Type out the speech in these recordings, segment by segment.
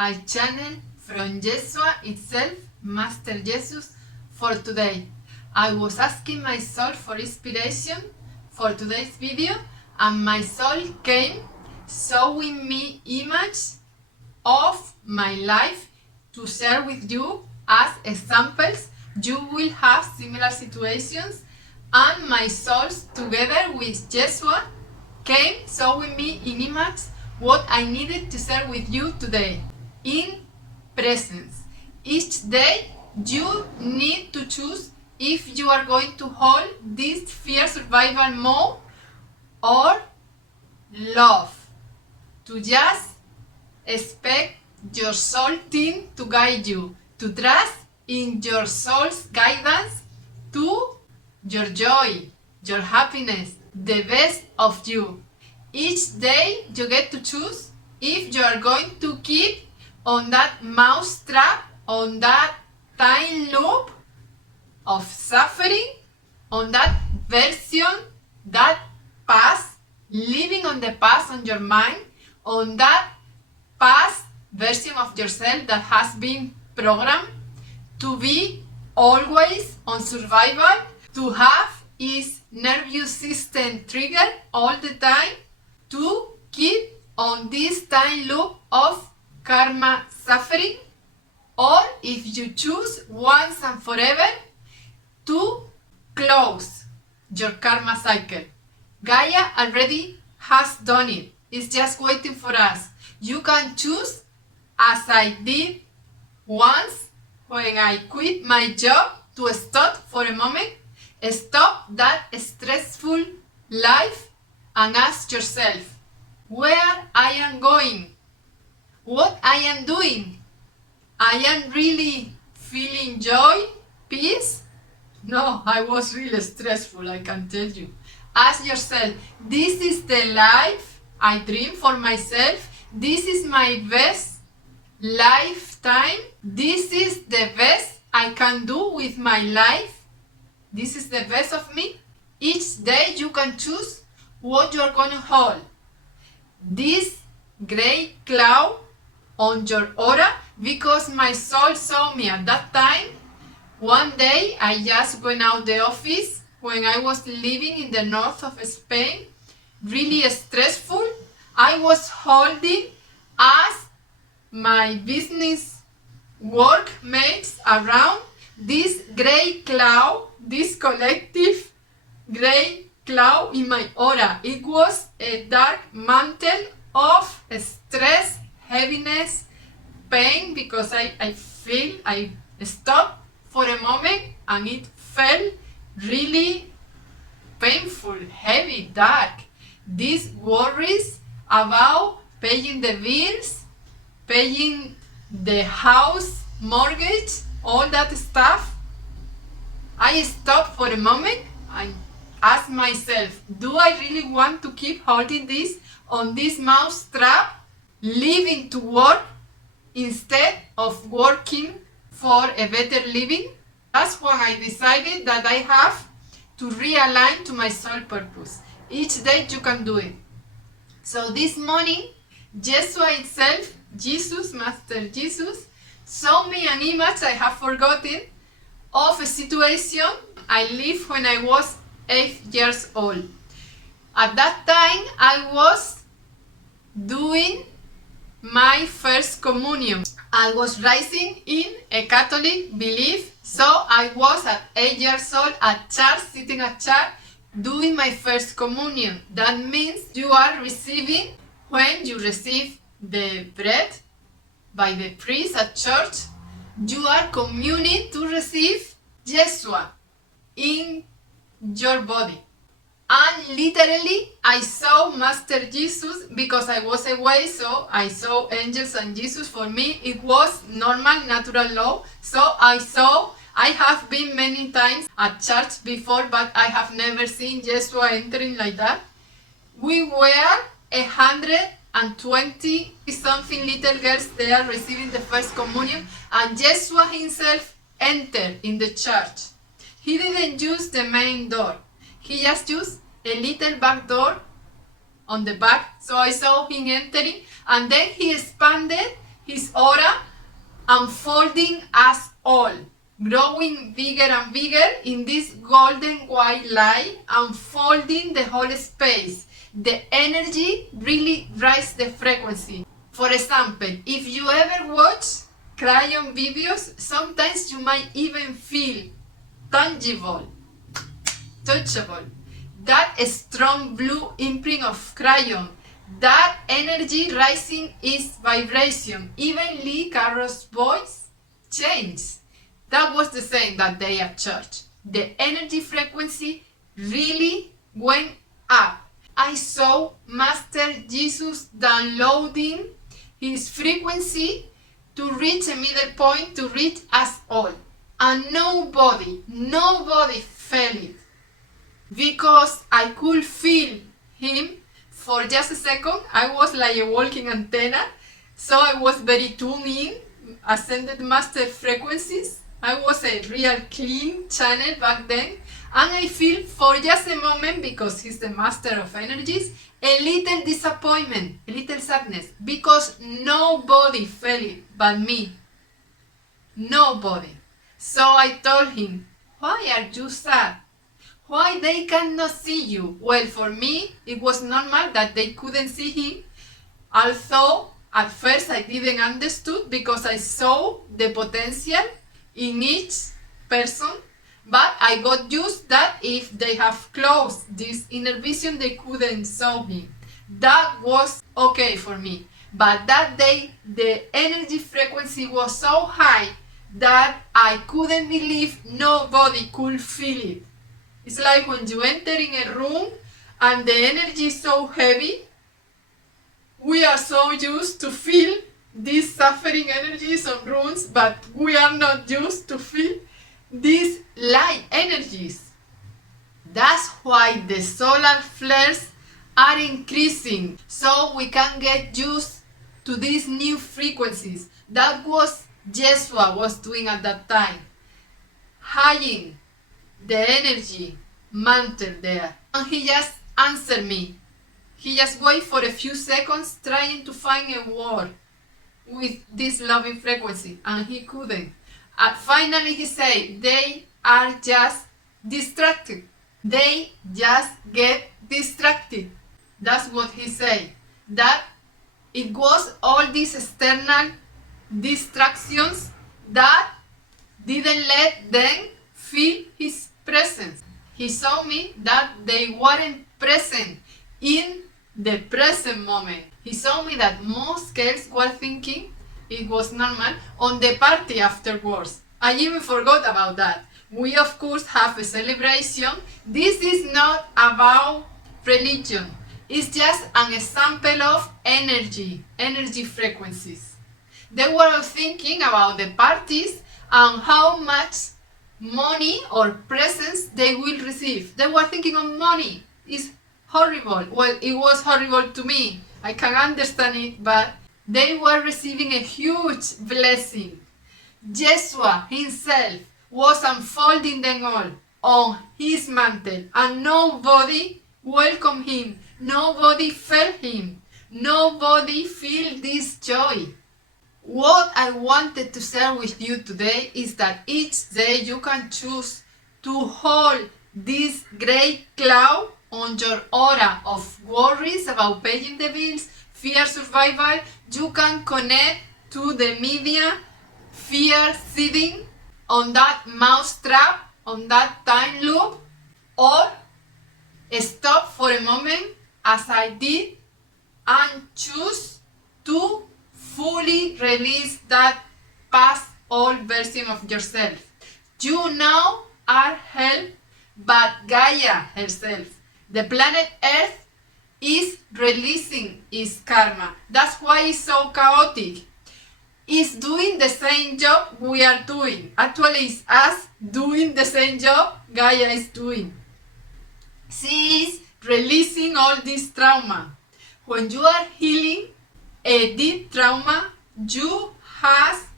I channel from Jeshua itself, Master Jesus, for today. I was asking my soul for inspiration for today's video, and my soul came showing me images of my life to share with you as examples. You will have similar situations, and my souls together with Jeshua came showing me in images what I needed to share with you today. In presence. Each day you need to choose if you are going to hold this fear survival mode or love. To just expect your soul team to guide you, to trust in your soul's guidance to your joy, your happiness, the best of you. Each day you get to choose if you are going to keep on that mouse trap, on that time loop of suffering, on that version, that past, living on the past on your mind, on that past version of yourself that has been programmed to be always on survival, to have its nervous system triggered all the time, to keep on this time loop of karma suffering, or if you choose once and forever to close your karma cycle. Gaia already has done it. It's just waiting for us. You can choose, as I did once when I quit my job, to stop for a moment, stop that stressful life and ask yourself, where I am going? What I am doing? I am really feeling joy, peace? No, I was really stressful, I can tell you. Ask yourself, this is the life I dream for myself? This is my best lifetime? This is the best I can do with my life? This is the best of me? Each day you can choose what you are going to hold. This gray cloud on your aura, because my soul saw me at that time. One day I just went out the office when I was living in the north of Spain, really stressful. I was holding as my business workmates around this gray cloud, this collective gray cloud in my aura. It was a dark mantle of stress, heaviness, pain, because I stopped for a moment and it felt really painful, heavy, dark. These worries about paying the bills, paying the house mortgage, all that stuff. I stopped for a moment and asked myself, do I really want to keep holding this on this mouse trap, living to work instead of working for a better living? That's when I decided that I have to realign to my soul purpose. Each day you can do it. So this morning, Jeshua itself, Jesus, Master Jesus, showed me an image I have forgotten of a situation I lived when I was 8 years old. At that time, I was doing my first communion. I was raising in a Catholic belief, so I was at 8 years old at church, sitting at church, doing my first communion. That means you are receiving, when you receive the bread by the priest at church, you are communing to receive Jeshua in your body. And literally, I saw Master Jesus because I was away, so I saw angels and Jesus. For me, it was normal, natural law. So I have been many times at church before, but I have never seen Jeshua entering like that. We were 120 something little girls there receiving the first communion, and Jeshua himself entered in the church. He didn't use the main door. He just used a little back door on the back. So I saw him entering, and then he expanded his aura unfolding us all, growing bigger and bigger in this golden white light, unfolding the whole space. The energy really raises the frequency. For example, if you ever watch crayon videos, sometimes you might even feel tangible, touchable, that strong blue imprint of crayon. That energy rising is vibration. Even Lee Carroll's voice changed. That was the same that day at church. The energy frequency really went up. I saw Master Jesus downloading his frequency to reach a middle point, to reach us all. And nobody felt it. Because I could feel him for just a second. I was like a walking antenna. So I was very tuned in, ascended master frequencies. I was a real clean channel back then. And I feel for just a moment, because he's the master of energies, a little disappointment, a little sadness, because nobody felt it but me. Nobody. So I told him, why are you sad? Why they cannot see you? Well, for me, it was normal that they couldn't see him. Although, at first I didn't understood, because I saw the potential in each person. But I got used that if they have closed this inner vision, they couldn't saw him. That was okay for me. But that day, the energy frequency was so high that I couldn't believe nobody could feel it. It's like when you enter in a room and the energy is so heavy. We are so used to feel these suffering energies on rooms, but we are not used to feel these light energies. That's why the solar flares are increasing, so we can get used to these new frequencies. That was Jeshua was doing at that time, highing the energy mantle there. And he just answered me. He just waited for a few seconds trying to find a word with this loving frequency, and he couldn't. And finally he said, they are just distracted. They just get distracted. That's what he said. That it was all these external distractions that didn't let them feel his presence. He saw me that they weren't present in the present moment. He saw me that most girls were thinking it was normal on the party afterwards. I even forgot about that. We of course have a celebration. This is not about religion. It's just an example of energy frequencies. They were thinking about the parties and how much money or presents they will receive. They were thinking of money. It's horrible. Well, it was horrible to me. I can understand it, but they were receiving a huge blessing. Jeshua himself was unfolding them all on his mantle, and nobody welcomed him. Nobody felt him. Nobody felt this joy. What I wanted to share with you today is that each day you can choose to hold this great cloud on your aura of worries about paying the bills, fear survival. You can connect to the media, fear sitting on that mouse trap, on that time loop, or stop for a moment as I did and choose to fully release that past old version of yourself. You now are held by Gaia herself. The planet Earth is releasing its karma. That's why it's so chaotic. It's doing the same job we are doing. Actually, it's us doing the same job Gaia is doing. She is releasing all this trauma. When you are healing a deep trauma, you have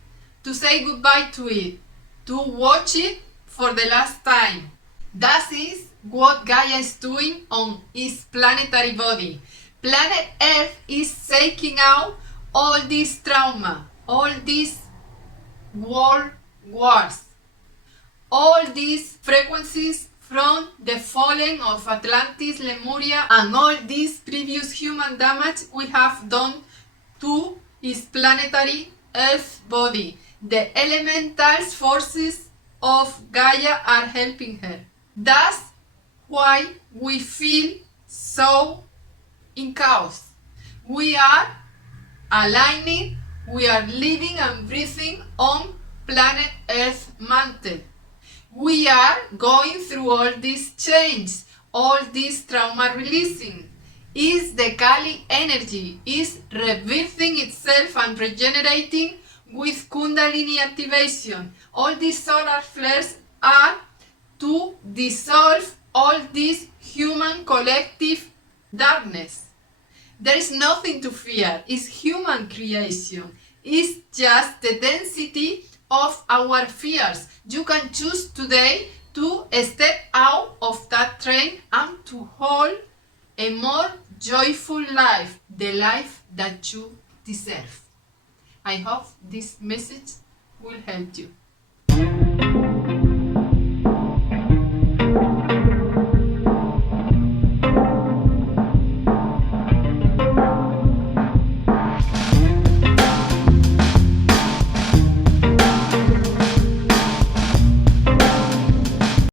to say goodbye to it, to watch it for the last time. That is what Gaia is doing on its planetary body. Planet Earth is taking out all this trauma, all these world wars, all these frequencies from the falling of Atlantis, Lemuria, and all this previous human damage we have done to his planetary Earth body. The elemental forces of Gaia are helping her. That's why we feel so in chaos. We are aligning, we are living and breathing on planet Earth mantle. We are going through all these change, all this trauma releasing. Is the Kali energy, is rebirthing itself and regenerating with Kundalini activation. All these solar flares are to dissolve all this human collective darkness. There is nothing to fear. It's human creation. It's just the density of our fears. You can choose today to step out of that train and to hold a more joyful life, the life that you deserve. I hope this message will help you.